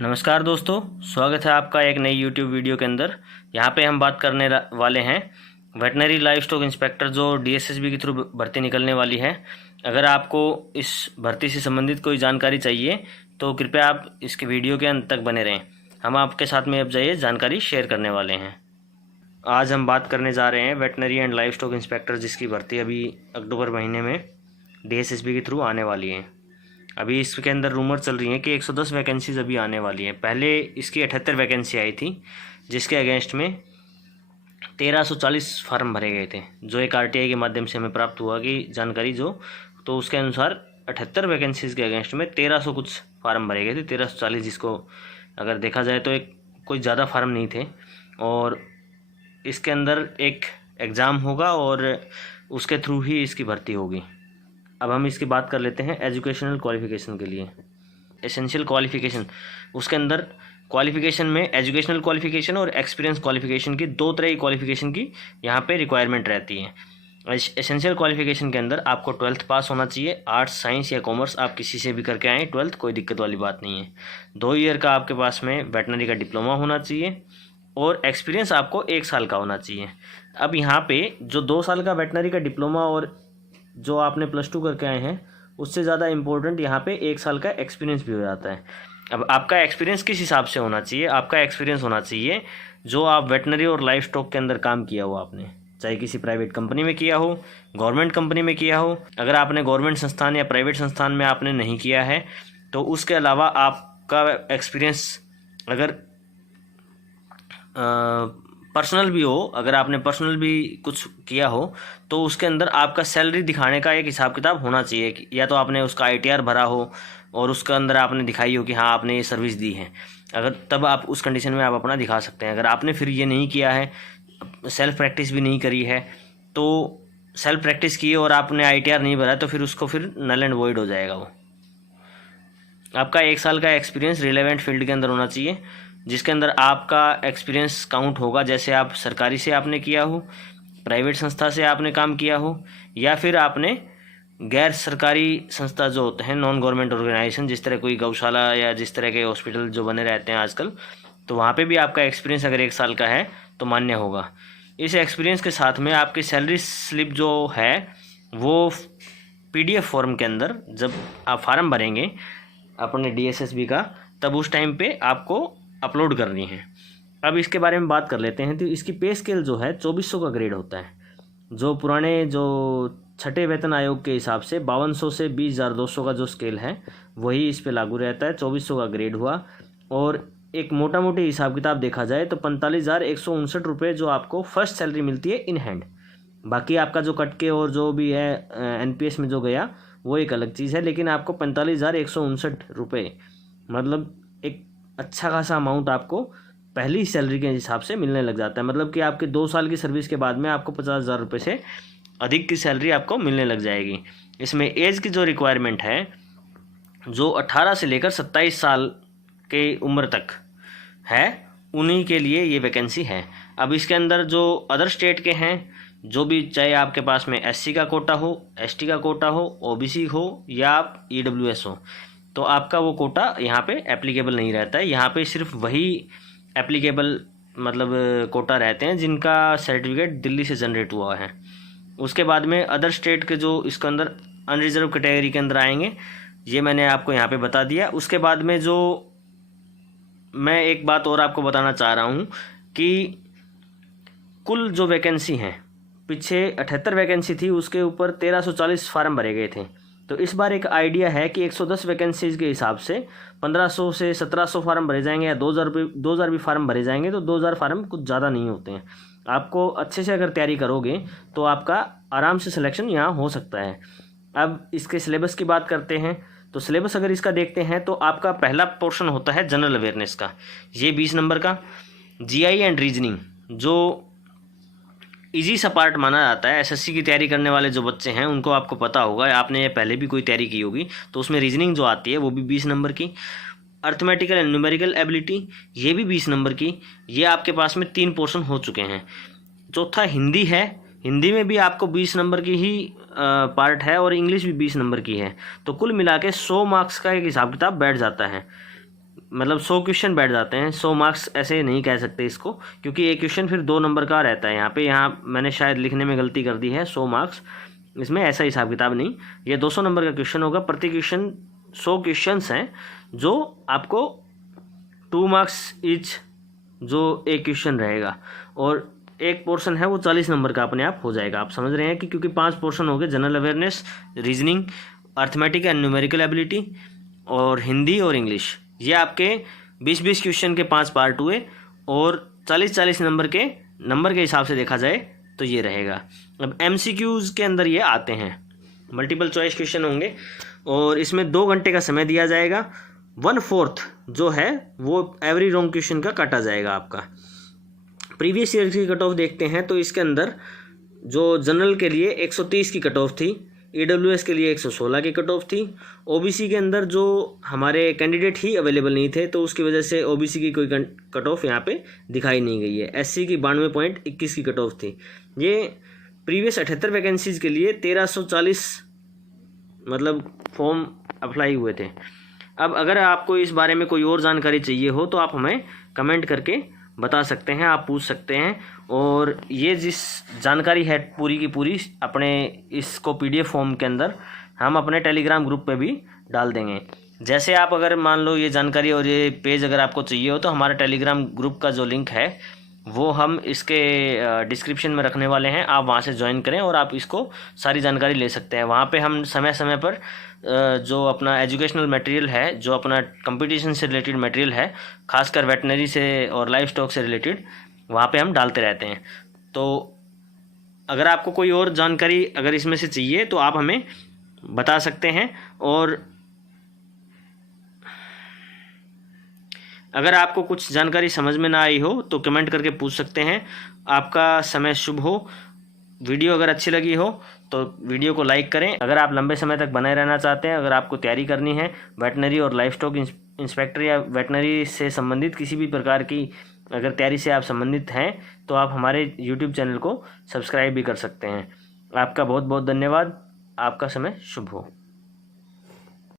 नमस्कार दोस्तों, स्वागत है आपका एक नई YouTube वीडियो के अंदर। यहाँ पे हम बात करने वाले हैं वेटनरी लाइव स्टॉक इंस्पेक्टर जो DSSB के थ्रू भर्ती निकलने वाली है। अगर आपको इस भर्ती से संबंधित कोई जानकारी चाहिए तो कृपया आप इसके वीडियो के अंत तक बने रहें। हम आपके साथ में अब ये जानकारी शेयर करने वाले हैं। आज हम बात करने जा रहे हैं veterinary and live stock inspector, जिसकी भर्ती अभी अक्टूबर महीने में DSSB के थ्रू आने वाली है। अभी इसके अंदर रूमर चल रही है कि 110 वैकेंसीज अभी आने वाली हैं। पहले इसकी 78 वैकेंसी आई थी, जिसके अगेंस्ट में 1340 फार्म भरे गए थे। जो एक RTI के माध्यम से हमें प्राप्त हुआ कि जानकारी तो उसके अनुसार 78 वैकेंसीज के अगेंस्ट में 1300 कुछ फार्म भरे गए थे। 1340, जिसको अगर देखा जाए तो एक कोई ज़्यादा फार्म नहीं थे। और इसके अंदर एक एग्ज़ाम होगा और उसके थ्रू ही इसकी भर्ती होगी। अब हम इसकी बात कर लेते हैं एजुकेशनल क्वालिफ़िकेशन के लिए। एसेंशियल क्वालिफ़िकेशन, उसके अंदर क्वालिफ़िकेशन में एजुकेशनल क्वालिफ़िकेशन और एक्सपीरियंस क्वालिफ़िकेशन की दो तरह की क्वालिफ़िकेशन की यहाँ पे रिक्वायरमेंट रहती है। एसेंशियल क्वालिफ़िकेशन के अंदर आपको 12th पास होना चाहिए। आर्ट्स, साइंस या कॉमर्स आप किसी से भी करके आएँ 12th, कोई दिक्कत वाली बात नहीं है। 2 ईयर का आपके पास में वेटनरी का डिप्लोमा होना चाहिए और एक्सपीरियंस आपको 1 साल का होना चाहिए। अब यहाँ पे जो 2 साल का वेटनरी का डिप्लोमा और जो आपने +2 करके आए हैं, उससे ज़्यादा इम्पोर्टेंट यहाँ पे 1 साल का एक्सपीरियंस भी हो जाता है। अब आपका एक्सपीरियंस किस हिसाब से होना चाहिए? आपका एक्सपीरियंस होना चाहिए जो आप वेटनरी और लाइव स्टॉक के अंदर काम किया हो आपने, चाहे किसी प्राइवेट कंपनी में किया हो, गवर्नमेंट कंपनी में किया हो। अगर आपने गवर्नमेंट संस्थान या प्राइवेट संस्थान में आपने नहीं किया है तो उसके अलावा आपका एक्सपीरियंस अगर पर्सनल भी हो, अगर आपने पर्सनल भी कुछ किया हो तो उसके अंदर आपका सैलरी दिखाने का एक हिसाब किताब होना चाहिए। या तो आपने उसका ITR भरा हो और उसके अंदर आपने दिखाई हो कि हाँ आपने ये सर्विस दी है, अगर तब आप उस कंडीशन में आप अपना दिखा सकते हैं। अगर आपने फिर ये नहीं किया है, सेल्फ प्रैक्टिस भी नहीं करी है, तो सेल्फ प्रैक्टिस की और आपने ITR नहीं भरा तो फिर उसको फिर नल एंड वॉइड हो जाएगा वो। आपका 1 साल का एक्सपीरियंस रिलेवेंट फील्ड के अंदर होना चाहिए, जिसके अंदर आपका एक्सपीरियंस काउंट होगा। जैसे आप सरकारी से आपने किया हो, प्राइवेट संस्था से आपने काम किया हो, या फिर आपने गैर सरकारी संस्था जो होते हैं, नॉन गवर्नमेंट ऑर्गेनाइजेशन, जिस तरह कोई गौशाला या जिस तरह के हॉस्पिटल जो बने रहते हैं आजकल, तो वहाँ पे भी आपका एक्सपीरियंस अगर 1 साल का है तो मान्य होगा। इस एक्सपीरियंस के साथ में आपकी सैलरी स्लिप जो है वो PDF फॉर्म के अंदर जब आप फार्म भरेंगे अपने DSSB का, तब उस टाइम पे आपको अपलोड करनी है। अब इसके बारे में बात कर लेते हैं। तो इसकी पे स्केल जो है 2400 का ग्रेड होता है। जो पुराने जो 6ठे वेतन आयोग के हिसाब से 5200 से 20,200 का जो स्केल है वही इस पे लागू रहता है। 2400 का ग्रेड हुआ और एक मोटा मोटी हिसाब किताब देखा जाए तो 45,159 रुपये जो आपको फर्स्ट सैलरी मिलती है इन हैंड। बाकी आपका जो कट के और जो भी है NPS में जो गया वो एक अलग चीज़ है, लेकिन आपको 45,159 रुपये मतलब एक अच्छा खासा अमाउंट आपको पहली सैलरी के हिसाब से मिलने लग जाता है। मतलब कि आपके 2 साल की सर्विस के बाद में आपको 50,000 रुपये से अधिक की सैलरी आपको मिलने लग जाएगी। इसमें एज की जो रिक्वायरमेंट है, जो 18 से लेकर 27 साल के उम्र तक है, उन्हीं के लिए ये वैकेंसी है। अब इसके अंदर जो अदर स्टेट के हैं, जो भी, चाहे आपके पास में SC का कोटा हो, ST का कोटा हो, OBC हो या आप EWS हो, तो आपका वो कोटा यहाँ पे एप्लीकेबल नहीं रहता है। यहाँ पे सिर्फ वही एप्लीकेबल मतलब कोटा रहते हैं जिनका सर्टिफिकेट दिल्ली से जनरेट हुआ है। उसके बाद में अदर स्टेट के जो इसके अंदर अनरिजर्व कैटेगरी के अंदर आएंगे, ये मैंने आपको यहाँ पे बता दिया। उसके बाद में जो मैं एक बात और आपको बताना चाह रहा हूँ कि कुल जो वैकेंसी हैं, पीछे 78 वैकेंसी थी, उसके ऊपर 1340 फार्म भरे गए थे। तो इस बार एक आइडिया है कि 110 वैकेंसीज के हिसाब से 1500 से 1700 फार्म भरे जाएंगे या 2000 भी फार्म भरे जाएंगे। तो 2000 फार्म कुछ ज़्यादा नहीं होते हैं। आपको अच्छे से अगर तैयारी करोगे तो आपका आराम से सिलेक्शन यहाँ हो सकता है। अब इसके सिलेबस की बात करते हैं तो सिलेबस अगर इसका देखते हैं तो आपका पहला पोर्शन होता है जनरल अवेयरनेस का, ये 20 नंबर का। GI एंड रीजनिंग जो इजी सा पार्ट माना जाता है। SSC की तैयारी करने वाले जो बच्चे हैं उनको आपको पता होगा, आपने पहले भी कोई तैयारी की होगी, तो उसमें रीजनिंग जो आती है वो भी 20 नंबर की। अर्थमेटिकल एंड न्यूमेरिकल एबिलिटी, ये भी 20 नंबर की। ये आपके पास में 3 पोर्शन हो चुके हैं। चौथा हिंदी है, हिंदी में भी आपको 20 नंबर की ही पार्ट है और इंग्लिश भी 20 नंबर की है। तो कुल मिला के 100 मार्क्स का एक हिसाब किताब बैठ जाता है। मतलब 100 क्वेश्चन बैठ जाते हैं, 100 मार्क्स ऐसे नहीं कह सकते इसको, क्योंकि एक क्वेश्चन फिर 2 नंबर का रहता है। यहाँ मैंने शायद लिखने में गलती कर दी है, 100 मार्क्स, इसमें ऐसा हिसाब किताब नहीं, ये 200 नंबर का क्वेश्चन होगा। प्रति क्वेश्चन 100 क्वेश्चंस हैं, जो आपको 2 मार्क्स ईच जो एक क्वेश्चन रहेगा, और एक पोर्शन है वो 40 नंबर का अपने आप हो जाएगा। आप समझ रहे हैं कि क्योंकि 5 पोर्शन हो गए, general awareness, reasoning, arithmetic and numerical ability और हिंदी और इंग्लिश, ये आपके 20-20 क्वेश्चन के 5 पार्ट हुए, और 40-40 नंबर के हिसाब से देखा जाए तो ये रहेगा। अब MCQs के अंदर ये आते हैं, मल्टीपल चॉइस क्वेश्चन होंगे, और इसमें 2 घंटे का समय दिया जाएगा। 1/4 जो है वो एवरी रॉन्ग क्वेश्चन का काटा जाएगा आपका। प्रीवियस ईयर की कट ऑफ देखते हैं तो इसके अंदर जो जनरल के लिए 130 की कट ऑफ थी, EWS के लिए 116 की कट ऑफ थी। OBC के अंदर जो हमारे कैंडिडेट ही अवेलेबल नहीं थे, तो उसकी वजह से OBC की कोई कट ऑफ यहाँ पे दिखाई नहीं गई है। SC की 92.21 की कट ऑफ थी। ये प्रीवियस 78 वैकेंसीज़ के लिए 1340 मतलब फॉर्म अप्लाई हुए थे। अब अगर आपको इस बारे में कोई और जानकारी चाहिए हो तो आप हमें कमेंट करके बता सकते हैं, आप पूछ सकते हैं। और ये जिस जानकारी है पूरी की पूरी अपने इसको PDF फॉर्म के अंदर हम अपने टेलीग्राम ग्रुप पे भी डाल देंगे। जैसे आप अगर मान लो ये जानकारी और ये पेज अगर आपको चाहिए हो, तो हमारा टेलीग्राम ग्रुप का जो लिंक है वो हम इसके डिस्क्रिप्शन में रखने वाले हैं, आप वहाँ से ज्वाइन करें और आप इसको सारी जानकारी ले सकते हैं। वहाँ पे हम समय समय पर जो अपना एजुकेशनल मटेरियल है, जो अपना कंपटीशन से रिलेटेड मटेरियल है, खासकर वेटनरी से और लाइफ स्टॉक से रिलेटेड, वहाँ पे हम डालते रहते हैं। तो अगर आपको कोई और जानकारी अगर इसमें से चाहिए तो आप हमें बता सकते हैं, और अगर आपको कुछ जानकारी समझ में ना आई हो तो कमेंट करके पूछ सकते हैं। आपका समय शुभ हो। वीडियो अगर अच्छी लगी हो तो वीडियो को लाइक करें। अगर आप लंबे समय तक बने रहना चाहते हैं, अगर आपको तैयारी करनी है वेटनरी और लाइफ स्टॉक इंस्पेक्टर या वेटनरी से संबंधित किसी भी प्रकार की अगर तैयारी से आप संबंधित हैं, तो आप हमारे YouTube चैनल को सब्सक्राइब भी कर सकते हैं। आपका बहुत बहुत धन्यवाद। आपका समय शुभ हो।